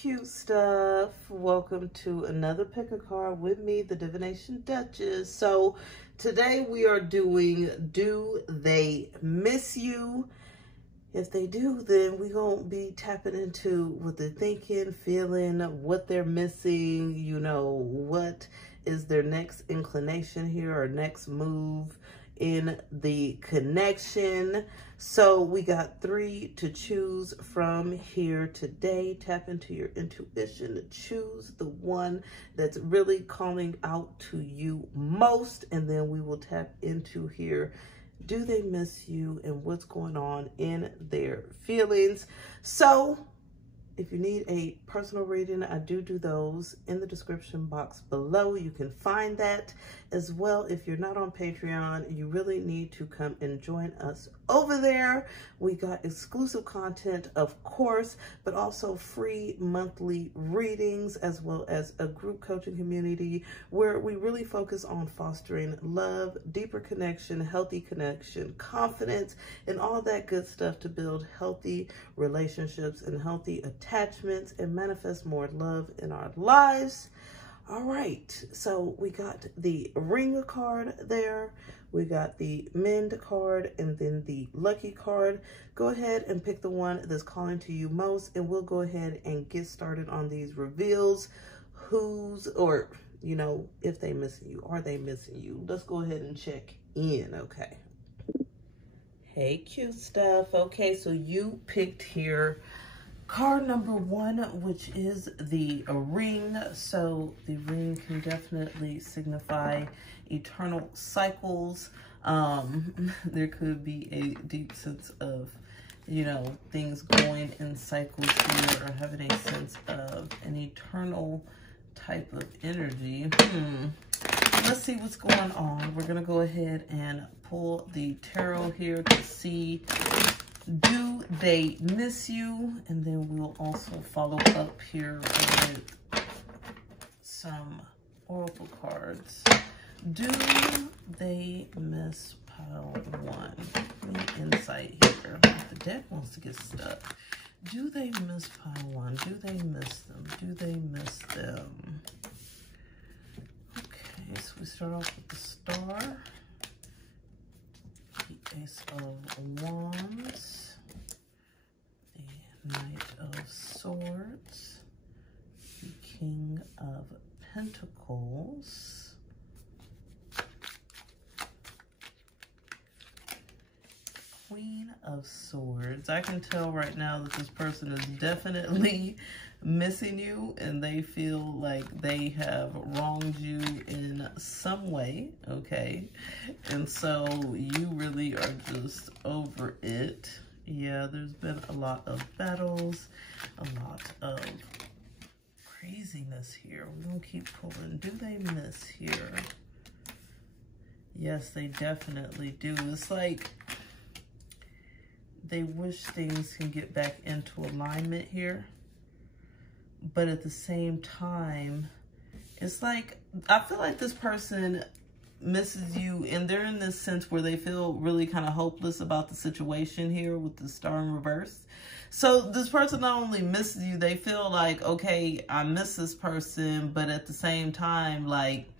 cute stuff. Welcome to another pick a card with me, the Divination Duchess. So today we are doing Do They Miss You? If they do, then we're going to be tapping into what they're thinking, feeling, what they're missing, you know, what is their next inclination here or next move in the connection. So we got 3 to choose from here today. Tap into your intuition to choose the one that's really calling out to you most, and then we will tap into here, do they miss you and what's going on in their feelings. So if you need a personal reading, I do those in the description box below. You can find that as well. If you're not on Patreon, you really need to come and join us over there. We got exclusive content, of course, but also free monthly readings, as well as a group coaching community where we really focus on fostering love, deeper connection, healthy connection, confidence, and all that good stuff to build healthy relationships and healthy attachments and manifest more love in our lives. All right, so we got the Ring card there, we got the Mend card, and then the Lucky card. Go ahead and pick the one that's calling to you most, and we'll go ahead and get started on these reveals. Who's, or, you know, if they missing you, are they missing you? Let's go ahead and check in, okay? Hey, cute stuff. Okay, so you picked here card number 1, which is the Ring. So the Ring can definitely signify eternal cycles. There could be a deep sense of, you know, things going in cycles here, or having a sense of an eternal type of energy. Let's see what's going on. We're going to go ahead and pull the tarot here to see, do they miss you? And then we'll also follow up here with some oracle cards. Do they miss pile 1? Any insight here? The deck wants to get stuck. Do they miss pile 1? Do they miss them? Do they miss them? Okay, so we start off with the Star, the Ace of Wands, the Knight of Swords, the King of Pentacles, Queen of Swords. I can tell right now that this person is definitely missing you, and they feel like they have wronged you in some way, okay? And so you really are just over it. Yeah, there's been a lot of battles, a lot of craziness here. We're gonna keep pulling. Do they miss here? Yes, they definitely do. It's like they wish things can get back into alignment here. But at the same time, it's like, I feel like this person misses you, and they're in this sense where they feel really kind of hopeless about the situation here with the Star in reverse. So this person not only misses you, they feel like, okay, I miss this person, but at the same time, like,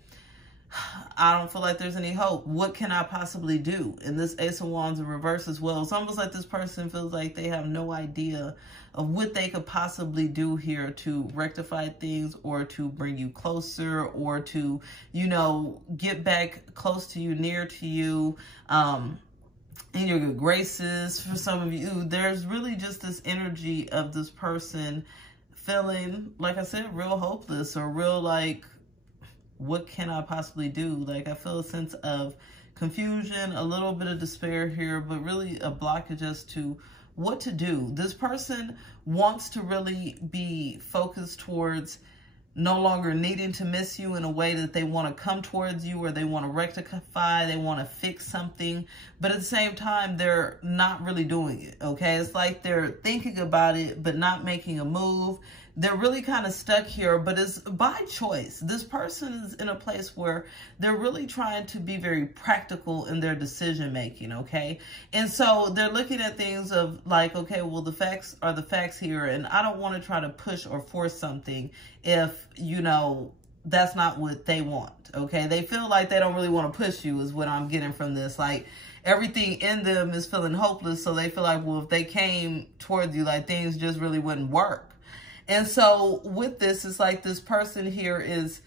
I don't feel like there's any hope. What can I possibly do? And this Ace of Wands in reverse as well. It's almost like this person feels like they have no idea of what they could possibly do here to rectify things, or to bring you closer, or to, you know, get back close to you, near to you, in your good graces. For some of you, there's really just this energy of this person feeling, like I said, real hopeless, or real like, what can I possibly do? Like, I feel a sense of confusion, a little bit of despair here, but really a blockage as to what to do. This person wants to really be focused towards no longer needing to miss you in a way that they want to come towards you, or they want to rectify, they want to fix something. But at the same time, they're not really doing it, okay? It's like they're thinking about it, but not making a move. they're really kind of stuck here, but it's by choice. This person is in a place where they're really trying to be very practical in their decision making, okay? And so they're looking at things of like, okay, well, the facts are the facts here, and I don't want to try to push or force something if, you know, that's not what they want, okay? They feel like they don't really want to push you is what I'm getting from this. Like, everything in them is feeling hopeless, so they feel like, well, if they came towards you, like, things just really wouldn't work. And so with this, it's like this person here is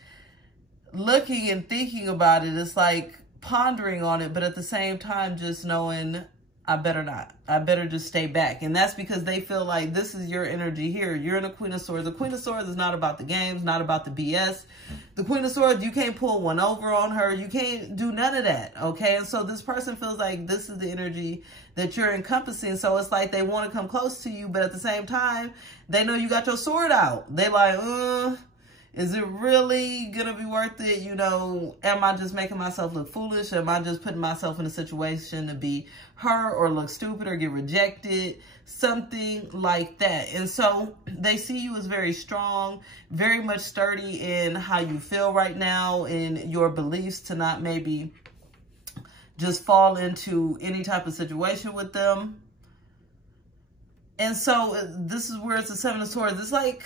looking and thinking about it. It's like pondering on it, but at the same time, just knowing, I better not. I better just stay back. And that's because they feel like this is your energy here. You're in a Queen of Swords. The Queen of Swords is not about the games, not about the BS. The Queen of Swords, you can't pull one over on her. You can't do none of that, okay? And so this person feels like this is the energy that you're encompassing. So it's like they want to come close to you, but at the same time, they know you got your sword out. They like, is it really gonna be worth it? You know, am I just making myself look foolish? Am I just putting myself in a situation to be hurt or look stupid or get rejected? Something like that. And so they see you as very strong, very much sturdy in how you feel right now, in your beliefs, to not maybe just fall into any type of situation with them. And so this is where it's the Seven of Swords. It's like,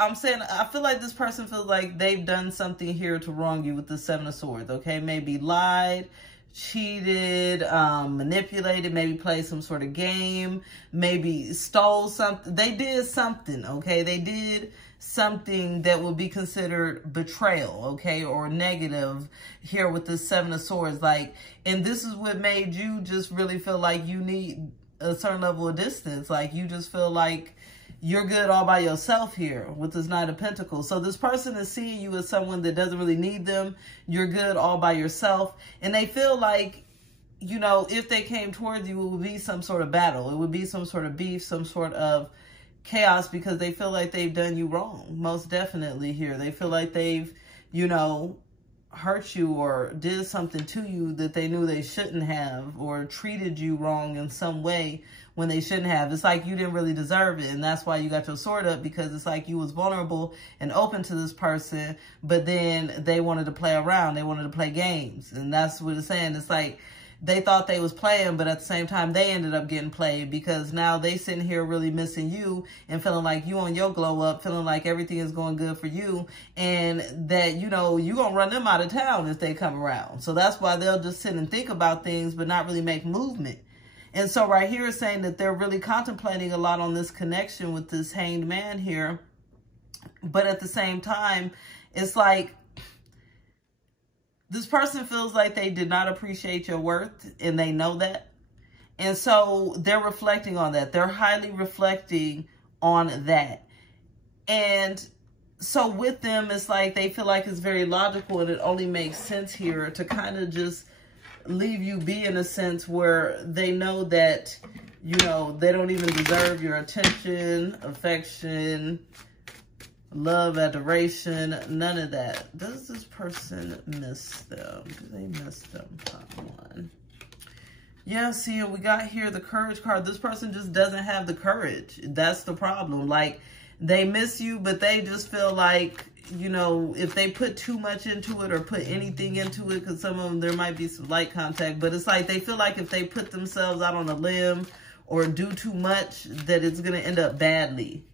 I'm saying, I feel like this person feels like they've done something here to wrong you with the Seven of Swords, okay? Maybe lied, cheated, manipulated, maybe played some sort of game, maybe stole something. They did something, okay? They did something that would be considered betrayal, okay, or negative here with the Seven of Swords. Like, and this is what made you just really feel like you need a certain level of distance. Like, you just feel like you're good all by yourself here with this Knight of Pentacles. So this person is seeing you as someone that doesn't really need them. You're good all by yourself. And they feel like, you know, if they came towards you, it would be some sort of battle. It would be some sort of beef, some sort of chaos, because they feel like they've done you wrong. Most definitely here. They feel like they've, you know, hurt you or did something to you that they knew they shouldn't have, or treated you wrong in some way when they shouldn't have. It's like you didn't really deserve it, and that's why you got your sword up, because it's like you was vulnerable and open to this person, but then they wanted to play around. They wanted to play games, and that's what it's saying. It's like they thought they was playing, but at the same time, they ended up getting played, because now they sitting here really missing you and feeling like you on your glow up, feeling like everything is going good for you, and that, you know, you gonna run them out of town if they come around. So that's why they'll just sit and think about things, but not really make movement. And so right here is saying that they're really contemplating a lot on this connection with this Hanged Man here. But at the same time, it's like this person feels like they did not appreciate your worth, and they know that. And so they're reflecting on that. They're highly reflecting on that. And so with them, it's like they feel like it's very logical, and it only makes sense here to kind of just leave you be, in a sense where they know that, you know, they don't even deserve your attention, affection, love, adoration, none of that. Does this person miss them? Do they miss them? One. Yeah, see, we got here the Courage card. This person just doesn't have the courage. That's the problem. Like, they miss you, but they just feel like, you know, if they put too much into it or put anything into it, because some of them, there might be some light contact, but it's like they feel like if they put themselves out on a limb or do too much, that it's going to end up badly.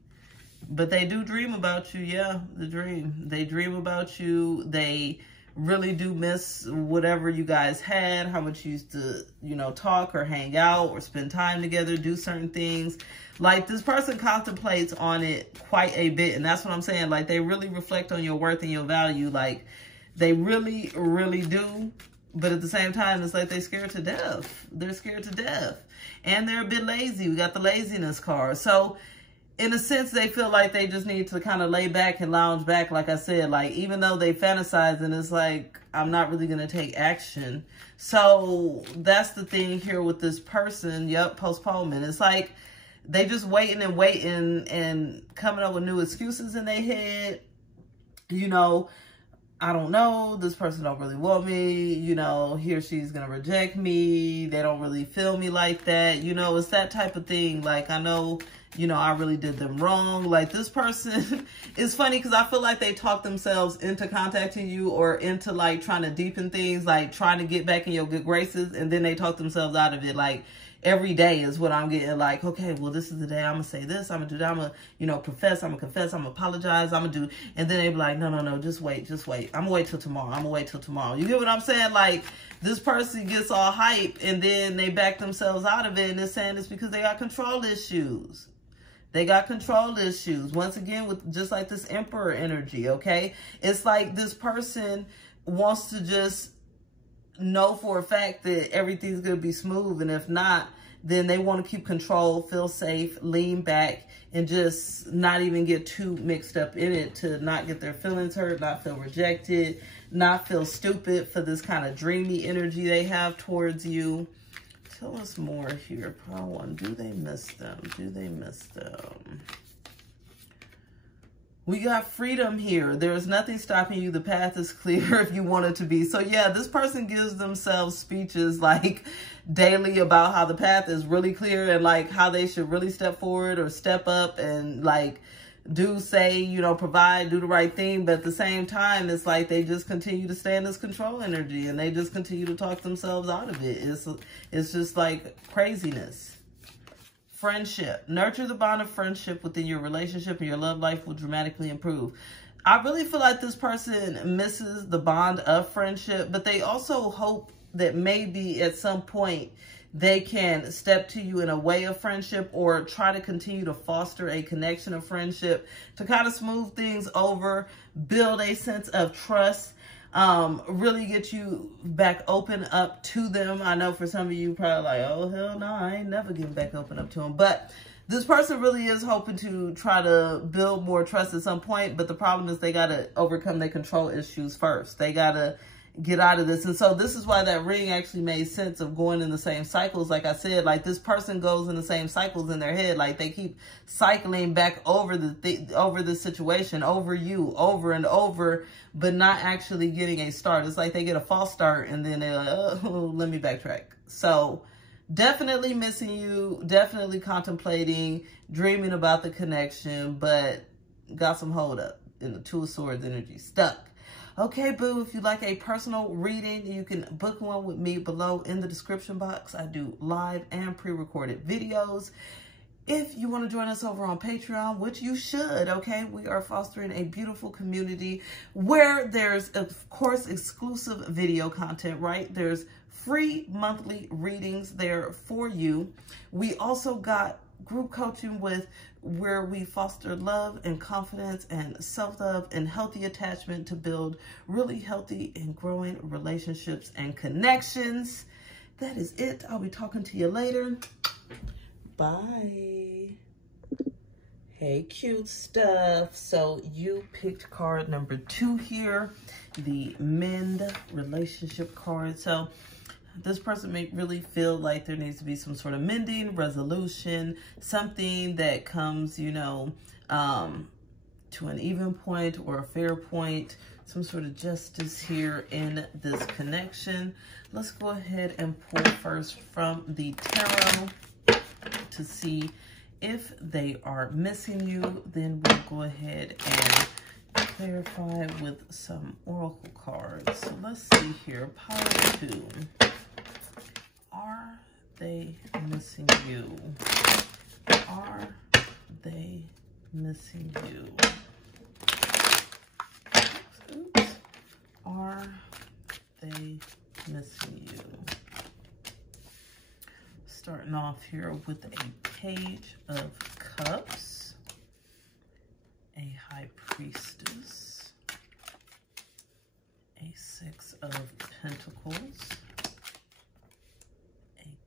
But they do dream about you. Yeah, the dream. They dream about you. They really do miss whatever you guys had, how much you used to, you know, talk or hang out or spend time together, do certain things. Like, this person contemplates on it quite a bit. And that's what I'm saying. Like, they really reflect on your worth and your value. Like, they really, really do. But at the same time, it's like they're scared to death. They're scared to death. And they're a bit lazy. We got the laziness card. So, in a sense, they feel like they just need to kind of lay back and lounge back. Like I said, like, even though they fantasize, and it's like, I'm not really going to take action. So, that's the thing here with this person. Yep, postponement. It's like they just waiting and waiting and coming up with new excuses in their head. You know, I don't know, this person don't really want me, you know, he or she's going to reject me. They don't really feel me like that. You know, it's that type of thing. Like, I know you know, I really did them wrong. Like, this person is funny because I feel like they talk themselves into contacting you or into like trying to deepen things, like trying to get back in your good graces, and then they talk themselves out of it. Like, every day is what I'm getting, like, okay, well, this is the day I'm gonna say this, I'm gonna do that, I'm gonna, you know, profess, I'm gonna confess, I'm gonna apologize, I'm gonna do, and then they be like, no, just wait, I'm gonna wait till tomorrow, You get what I'm saying? Like, this person gets all hype and then they back themselves out of it, and they're saying it's because they got control issues. They got control issues. Once again, with just like this Emperor energy, okay? It's like this person wants to just know for a fact that everything's going to be smooth. And if not, then they want to keep control, feel safe, lean back, and just not even get too mixed up in it, to not get their feelings hurt, not feel rejected, not feel stupid for this kind of dreamy energy they have towards you. Tell us more here. Part one. Do they miss them? Do they miss them? We got freedom here. There's nothing stopping you. The path is clear if you want it to be. So yeah, this person gives themselves speeches like daily about how the path is really clear and like how they should really step forward or step up and like do, say, you know, provide, do the right thing. But at the same time, it's like they just continue to stay in this control energy and they just continue to talk themselves out of it. It's just like craziness. Friendship. Nurture the bond of friendship within your relationship and your love life will dramatically improve. I really feel like this person misses the bond of friendship, but they also hope that maybe at some point they can step to you in a way of friendship or try to continue to foster a connection of friendship to kind of smooth things over, build a sense of trust, really get you back open up to them. I know for some of you probably like, oh, hell no, I ain't never getting back open up to them. But this person really is hoping to try to build more trust at some point. But the problem is they got to overcome their control issues first. They got to get out of this. And so this is why that ring actually made sense of going in the same cycles. Like I said, like this person goes in the same cycles in their head. Like they keep cycling back over the situation, over you, over and over, but not actually getting a start. It's like they get a false start and then they're like, oh, let me backtrack. So definitely missing you, definitely contemplating, dreaming about the connection, but got some hold up in the Two of Swords energy, stuck. Okay, boo, if you'd like a personal reading, you can book one with me below in the description box. I do live and pre-recorded videos. If you want to join us over on Patreon, which you should, okay, we are fostering a beautiful community where there's, of course, exclusive video content, right? There's free monthly readings there for you. We also got group coaching where we foster love and confidence and self-love and healthy attachment to build really healthy and growing relationships and connections. That is it. I'll be talking to you later. Bye. Hey, cute stuff. So you picked card number 2 here, the Mend relationship card. So this person may really feel like there needs to be some sort of mending, resolution, something that comes, you know, to an even point or a fair point, some sort of justice here in this connection. Let's go ahead and pull first from the tarot to see if they are missing you. Then we'll go ahead and clarify with some oracle cards. So let's see here, pile 2. Are they missing you? Are they missing you? Oops. Are they missing you? Starting off here with a Page of Cups, a High Priestess, a Six of Pentacles,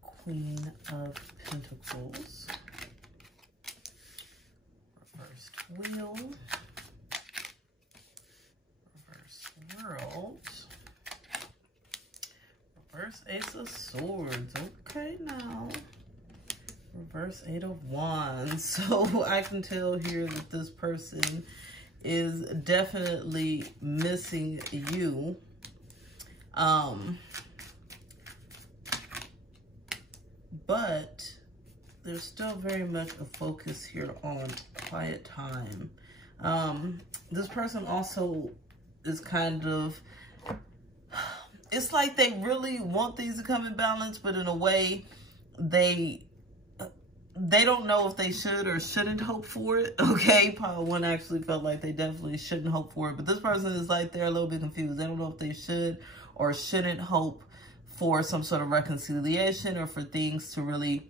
Queen of Pentacles, reversed Wheel, reverse World, reverse Ace of Swords. Okay, now reverse 8 of Wands. So I can tell here that this person is definitely missing you. But there's still very much a focus here on quiet time. This person also is kind of, it's like they really want things to come in balance, but in a way they don't know if they should or shouldn't hope for it. Okay, pile one actually felt like they definitely shouldn't hope for it, but this person is like, they're a little bit confused. They don't know if they should or shouldn't hope for some sort of reconciliation or for things to really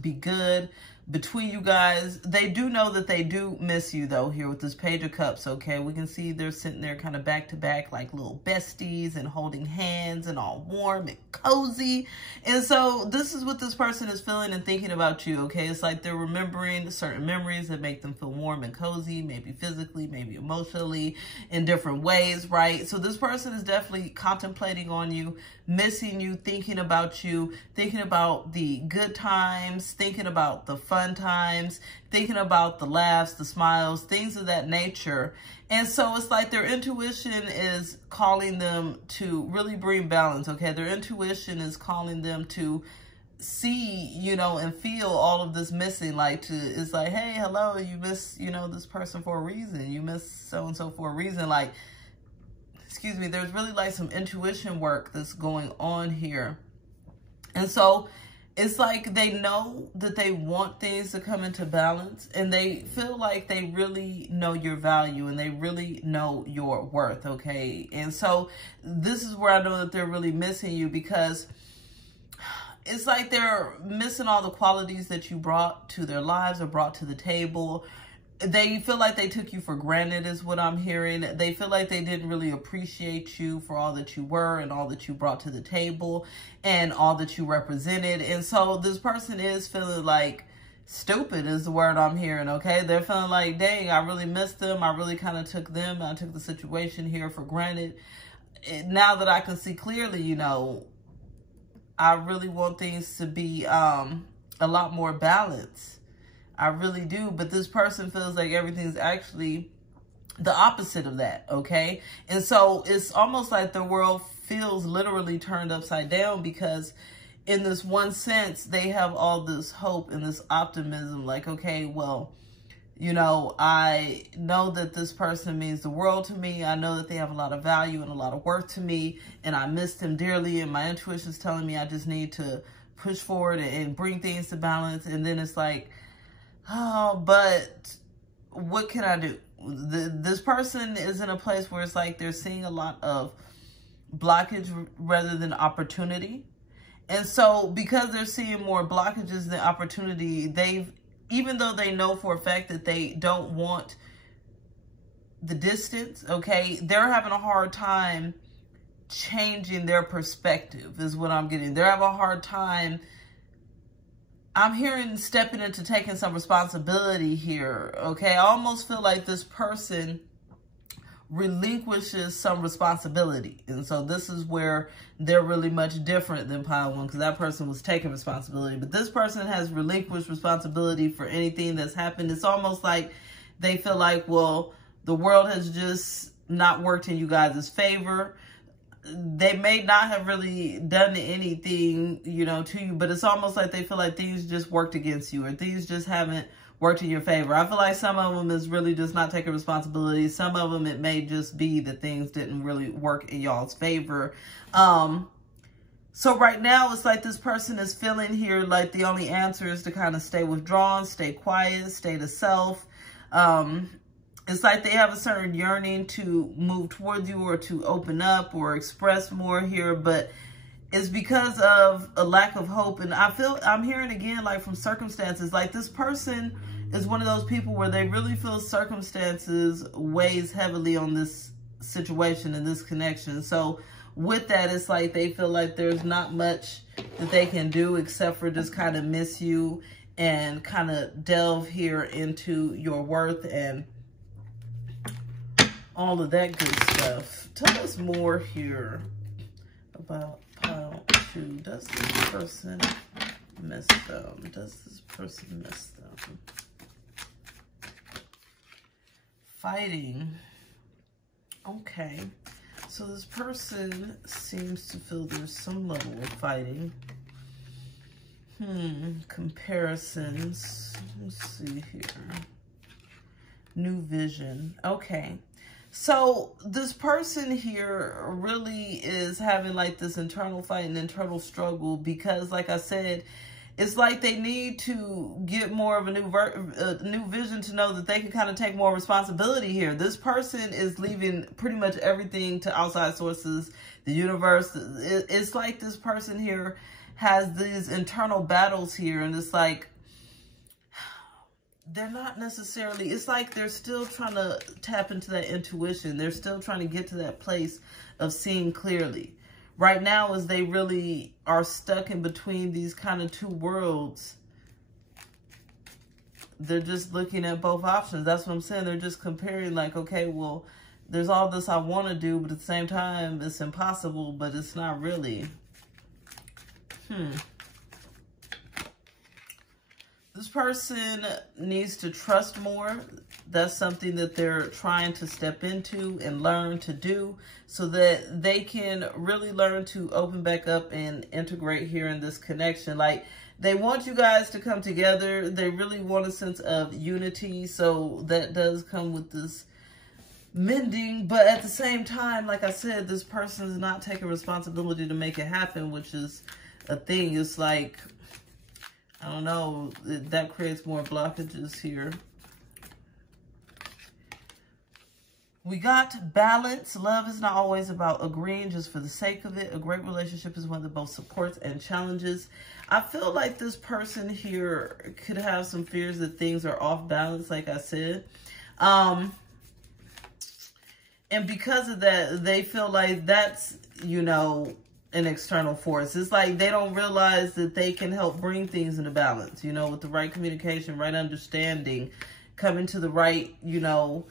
be good between you guys. They do know that they do miss you though here with this Page of Cups, okay? We can see they're sitting there kind of back to back like little besties and holding hands and all warm and cozy. And so this is what this person is feeling and thinking about you, okay? It's like they're remembering certain memories that make them feel warm and cozy, maybe physically, maybe emotionally, in different ways, right? So this person is definitely contemplating on you, missing you, thinking about you, thinking about the good times, thinking about the fun times, thinking about the laughs, the smiles, things of that nature. And so it's like their intuition is calling them to really bring balance, okay? Their intuition is calling them to see, you know, and feel all of this missing. Like it's like, hey, hello, you miss, you know, this person for a reason. You miss so-and-so for a reason. Like, excuse me, there's really like some intuition work that's going on here. And so it's like they know that they want things to come into balance, and they feel like they really know your value and they really know your worth, okay? And so this is where I know that they're really missing you, because it's like they're missing all the qualities that you brought to their lives or brought to the table. They feel like they took you for granted is what I'm hearing. They feel like they didn't really appreciate you for all that you were and all that you brought to the table and all that you represented. And so this person is feeling like stupid is the word I'm hearing, okay? They're feeling like, dang, I really missed them. I really kind of took them. I took the situation here for granted. Now that I can see clearly, you know, I really want things to be a lot more balanced. I really do. But this person feels like everything's actually the opposite of that, okay? And so it's almost like the world feels literally turned upside down, because in this one sense, they have all this hope and this optimism. Like, okay, well, you know, I know that this person means the world to me. I know that they have a lot of value and a lot of worth to me, and I miss them dearly. And my intuition is telling me I just need to push forward and bring things to balance. And then it's like, oh, but what can I do? This person is in a place where it's like they're seeing a lot of blockage rather than opportunity. And so because they're seeing more blockages than opportunity, even though they know for a fact that they don't want the distance, okay, they're having a hard time changing their perspective is what I'm getting. They're having a hard time, I'm hearing, stepping into taking some responsibility here, okay? I almost feel like this person relinquishes some responsibility. And so this is where they're really much different than pile one, because that person was taking responsibility. But this person has relinquished responsibility for anything that's happened. It's almost like they feel like, well, the world has just not worked in you guys' favor. They may not have really done anything, you know, to you, but it's almost like they feel like things just worked against you, or things just haven't worked in your favor. I feel like some of them is really just not taking responsibility. Some of them, it may just be that things didn't really work in y'all's favor. So right now, it's like this person is feeling here like the only answer is to kind of stay withdrawn, stay quiet, stay to self. It's like they have a certain yearning to move towards you or to open up or express more here, but it's because of a lack of hope. And I'm hearing again, like from circumstances, like this person is one of those people where they really feel circumstances weighs heavily on this situation and this connection. So with that, it's like they feel like there's not much that they can do except for just kind of miss you and kind of delve here into your worth and all of that good stuff. Tell us more here about pile two. Does this person miss them? Does this person miss them? Fighting. Okay. So this person seems to feel there's some level of fighting. Comparisons. Let's see here. New vision. Okay. So this person here really is having like this internal fight and internal struggle because, like I said, it's like they need to get more of a new vision to know that they can kind of take more responsibility here. This person is leaving pretty much everything to outside sources, the universe. It's like this person here has these internal battles here, and it's like they're not necessarily, it's like they're still trying to tap into that intuition. They're still trying to get to that place of seeing clearly. Right now, as they really are stuck in between these kind of two worlds, they're just looking at both options. That's what I'm saying. They're just comparing like, okay, well, there's all this I want to do, but at the same time, it's impossible, but it's not really. This person needs to trust more. That's something that they're trying to step into and learn to do so that they can really learn to open back up and integrate here in this connection. Like, they want you guys to come together. They really want a sense of unity. So that does come with this mending. But at the same time, like I said, this person is not taking responsibility to make it happen, which is a thing. It's like, I don't know, that creates more blockages here. We got balance. Love is not always about agreeing just for the sake of it. A great relationship is one that both supports and challenges. I feel like this person here could have some fears that things are off balance, like I said. And because of that, they feel like that's, you know, an external force. It's like they don't realize that they can help bring things into balance, you know, with the right communication, right understanding, coming to the right, you know,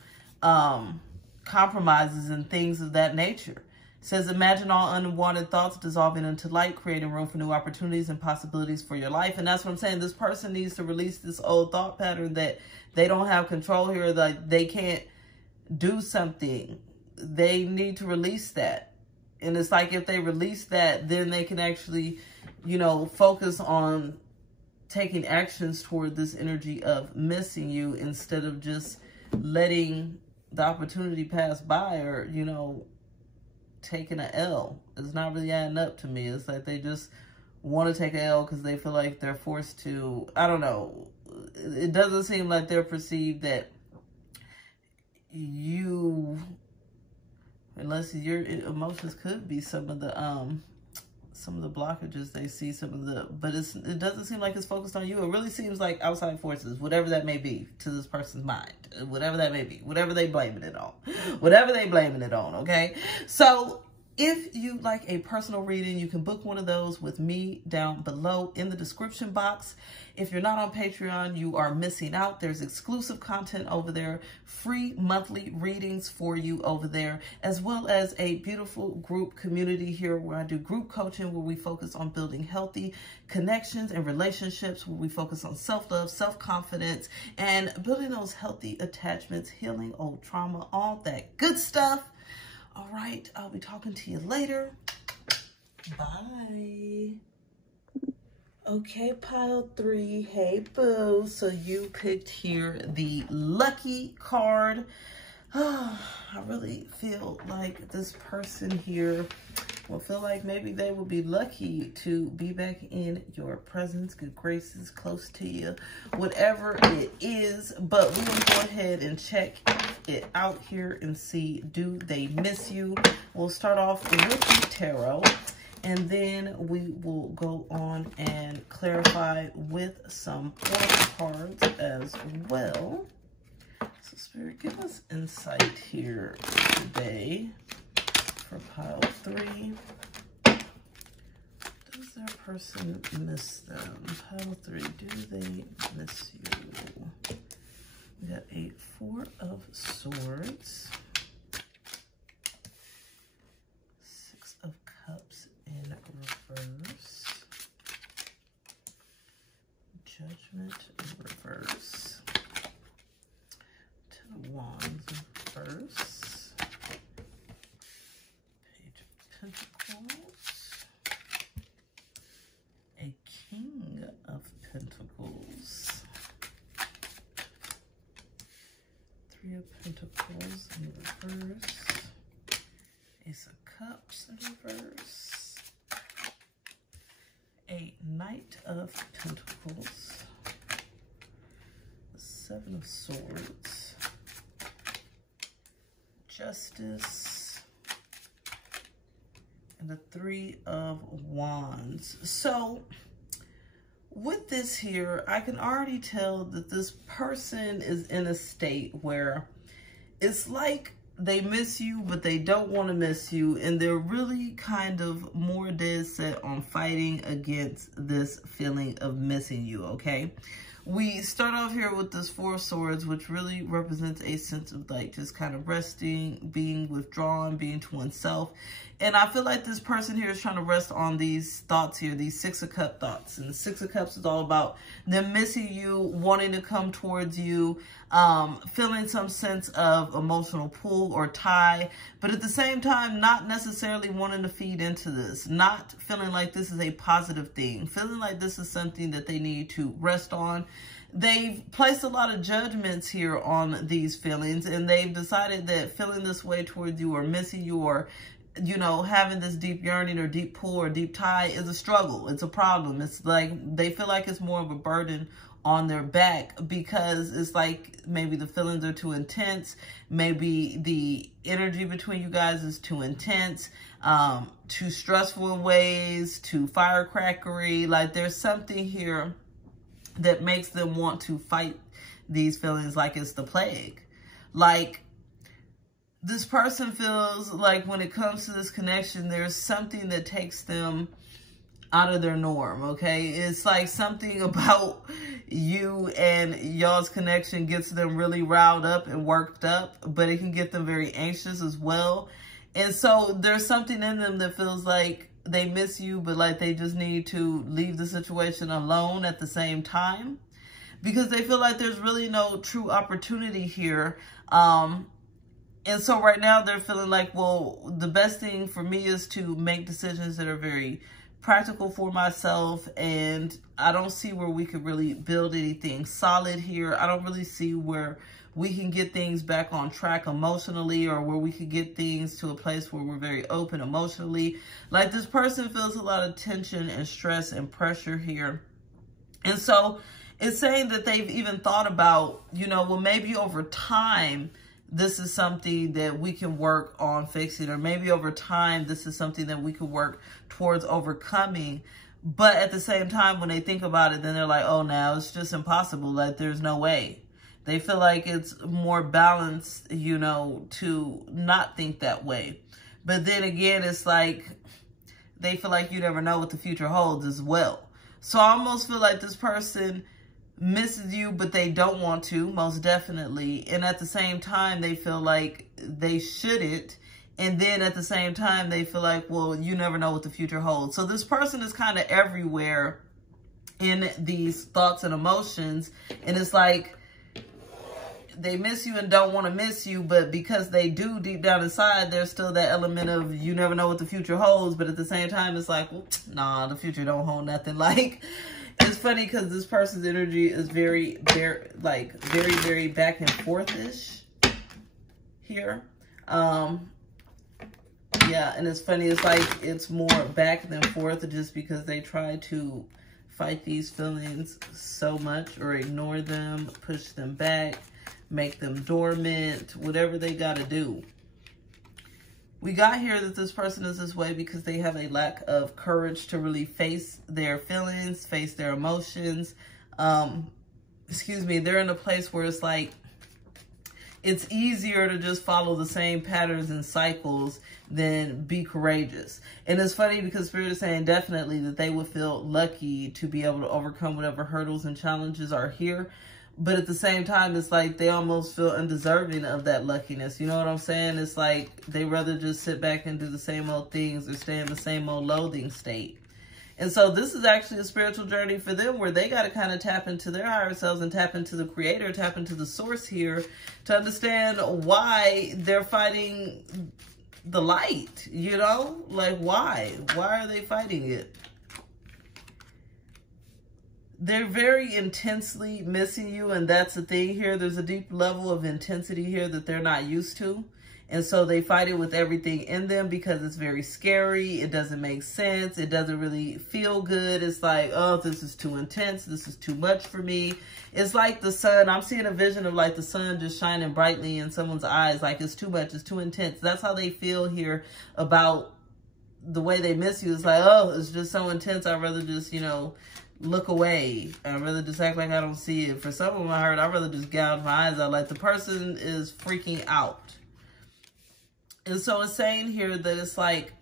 compromises and things of that nature. It says, imagine all unwanted thoughts dissolving into light, creating room for new opportunities and possibilities for your life. And that's what I'm saying. This person needs to release this old thought pattern that they don't have control here, that they can't do something. They need to release that. And it's like if they release that, then they can actually, you know, focus on taking actions toward this energy of missing you instead of just letting the opportunity pass by, or, you know, taking an L. It's not really adding up to me. It's like they just want to take an L because they feel like they're forced to. I don't know. It doesn't seem like they're perceived that you, unless your emotions could be some of the blockages they see, but it doesn't seem like it's focused on you. It really seems like outside forces, whatever that may be to this person's mind, whatever that may be, whatever they blaming it on, okay? So if you'd like a personal reading, you can book one of those with me down below in the description box. If you're not on Patreon, you are missing out. There's exclusive content over there, free monthly readings for you over there, as well as a beautiful group community here where I do group coaching, where we focus on building healthy connections and relationships, where we focus on self-love, self-confidence, and building those healthy attachments, healing old trauma, all that good stuff. All right, I'll be talking to you later. Bye. Okay, pile 3. Hey, boo. So you picked here the lucky card. I really feel like this person here will feel like maybe they will be lucky to be back in your presence, good graces, close to you, whatever it is. But we're going to go ahead and check it out here and see, do they miss you? We'll start off with the tarot, and then we will go on and clarify with some oracle cards as well. So Spirit, give us insight here today for pile 3. Does their person miss them? Pile 3, do they miss you? We got a 4 of Swords, 6 of Cups in reverse, Judgment in reverse, 10 of Wands in reverse, Page of Pentacles, a King Pentacles in reverse. Ace of Cups in reverse. A Knight of Pentacles. The Seven of Swords. Justice. And the Three of Wands. So, with this here, I can already tell that this person is in a state where it's like they miss you, but they don't want to miss you. And they're really kind of more dead set on fighting against this feeling of missing you, okay? We start off here with this Four of Swords, which really represents a sense of like just kind of resting, being withdrawn, being to oneself. And I feel like this person here is trying to rest on these thoughts here, these Six of Cups thoughts. And the Six of Cups is all about them missing you, wanting to come towards you, feeling some sense of emotional pull or tie, but at the same time, not necessarily wanting to feed into this, not feeling like this is a positive thing, feeling like this is something that they need to rest on. They've placed a lot of judgments here on these feelings, and they've decided that feeling this way towards you or missing you or, you know, having this deep yearning or deep pull or deep tie is a struggle. It's a problem. It's like they feel like it's more of a burden on their back because it's like maybe the feelings are too intense. Maybe the energy between you guys is too intense, too stressful in ways, too firecrackery. Like there's something here that makes them want to fight these feelings like it's the plague. Like this person feels like when it comes to this connection, there's something that takes them out of their norm, okay? It's like something about you and y'all's connection gets them really riled up and worked up, but it can get them very anxious as well. And so there's something in them that feels like they miss you, but like they just need to leave the situation alone at the same time because they feel like there's really no true opportunity here. And so right now they're feeling like, well, the best thing for me is to make decisions that are very practical for myself, and I don't see where we could really build anything solid here. I don't really see where we can get things back on track emotionally or where we could get things to a place where we're very open emotionally. Like this person feels a lot of tension and stress and pressure here. And so it's saying that they've even thought about, you know, well, maybe over time, this is something that we can work on fixing, or maybe over time, this is something that we could work towards overcoming. But at the same time, when they think about it, then they're like, oh, now it's just impossible. Like, there's no way. They feel like it's more balanced, you know, to not think that way. But then again, it's like they feel like you never know what the future holds as well. So I almost feel like this person misses you, but they don't want to, most definitely. And at the same time, they feel like they shouldn't. And then at the same time, they feel like, well, you never know what the future holds. So this person is kind of everywhere in these thoughts and emotions. And it's like they miss you and don't want to miss you, but because they do deep down inside, there's still that element of you never know what the future holds. But at the same time, it's like, well, nah, the future don't hold nothing. Like, it's funny because this person's energy is very back and forth-ish here. Yeah, and it's funny, it's like it's more back than forth just because they try to fight these feelings so much or ignore them, push them back, make them dormant, whatever they got to do. We got here that this person is this way because they have a lack of courage to really face their feelings, face their emotions. Excuse me, they're in a place where it's like, it's easier to just follow the same patterns and cycles than be courageous. And it's funny because Spirit is saying definitely that they would feel lucky to be able to overcome whatever hurdles and challenges are here. But at the same time, it's like they almost feel undeserving of that luckiness. You know what I'm saying? It's like they rather just sit back and do the same old things or stay in the same old loathing state. And so this is actually a spiritual journey for them where they got to kind of tap into their higher selves and tap into the creator, tap into the source here to understand why they're fighting the light, you know? Like, why? Why are they fighting it? they're very intensely missing you, and that's the thing here. There's a deep level of intensity here that they're not used to. And so they fight it with everything in them because it's very scary. It doesn't make sense. It doesn't really feel good. It's like, oh, this is too intense. This is too much for me. It's like the sun. I'm seeing a vision of like the sun just shining brightly in someone's eyes. Like it's too much. It's too intense. That's how they feel here about the way they miss you. It's like, oh, it's just so intense. I'd rather just, you know, look away. I'd rather just act like I don't see it. For some of them I heard, I'd rather just gouge my eyes out. Like the person is freaking out. And so it's saying here that it's like,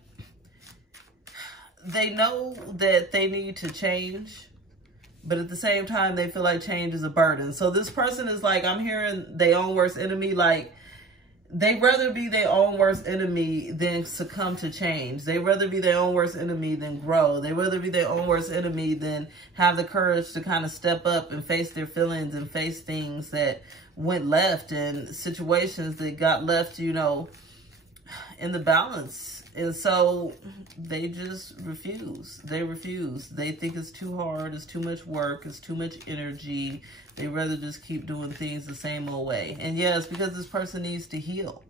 they know that they need to change, but at the same time, they feel like change is a burden. So this person is like, I'm hearing their own worst enemy. Like, they'd rather be their own worst enemy than succumb to change. They'd rather be their own worst enemy than grow. They'd rather be their own worst enemy than have the courage to kind of step up and face their feelings and face things that went left and situations that got left, you know, in the balance. And so they just refuse. They refuse. They think it's too hard. It's too much work. It's too much energy. They rather just keep doing things the same old way. And yes, because this person needs to heal.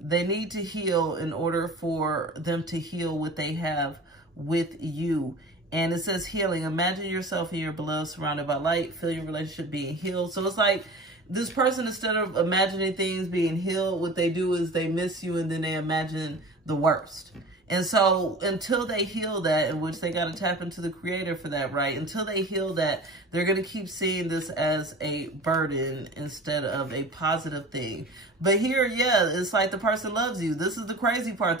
They need to heal in order for them to heal what they have with you. And it says healing. Imagine yourself and your beloved surrounded by light. Feel your relationship being healed. So it's like, this person, instead of imagining things being healed, what they do is they miss you and then they imagine the worst. And so until they heal that, in which they got to tap into the creator for that, right? Until they heal that, they're going to keep seeing this as a burden instead of a positive thing. But here, yeah, it's like the person loves you. This is the crazy part.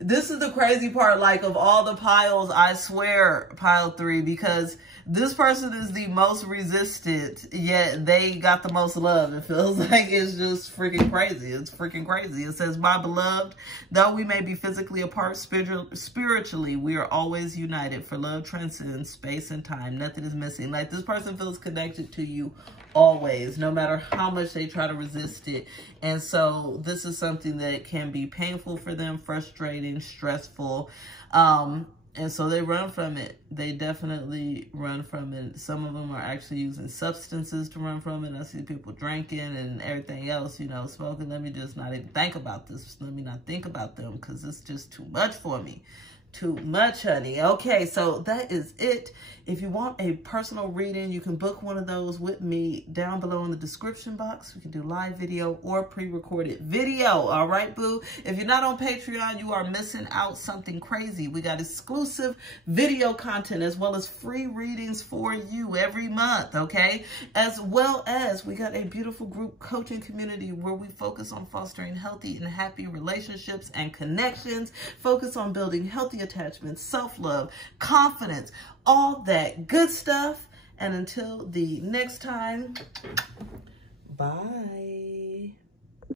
This is the crazy part, like, of all the piles, I swear, pile 3, because this person is the most resistant, yet they got the most love. It feels like it's just freaking crazy. It's freaking crazy. It says, my beloved, though we may be physically apart, spiritually, we are always united, for love transcends space and time. Nothing is missing. Like, this person feels connected to you always, no matter how much they try to resist it. And so this is something that can be painful for them, frustrating, stressful. And so they run from it. They definitely run from it. Some of them are actually using substances to run from it. I see people drinking and everything else, you know, smoking. Let me just not even think about this. Let me not think about them, because it's just too much for me. Too much, honey. Okay, so that is it. If you want a personal reading, you can book one of those with me down below in the description box. We can do live video or pre-recorded video. All right, boo? If you're not on Patreon, you are missing out something crazy. We got exclusive video content as well as free readings for you every month, okay? As well as we got a beautiful group coaching community where we focus on fostering healthy and happy relationships and connections, focus on building healthy attachments, self-love, confidence, all that good stuff. And until the next time, bye.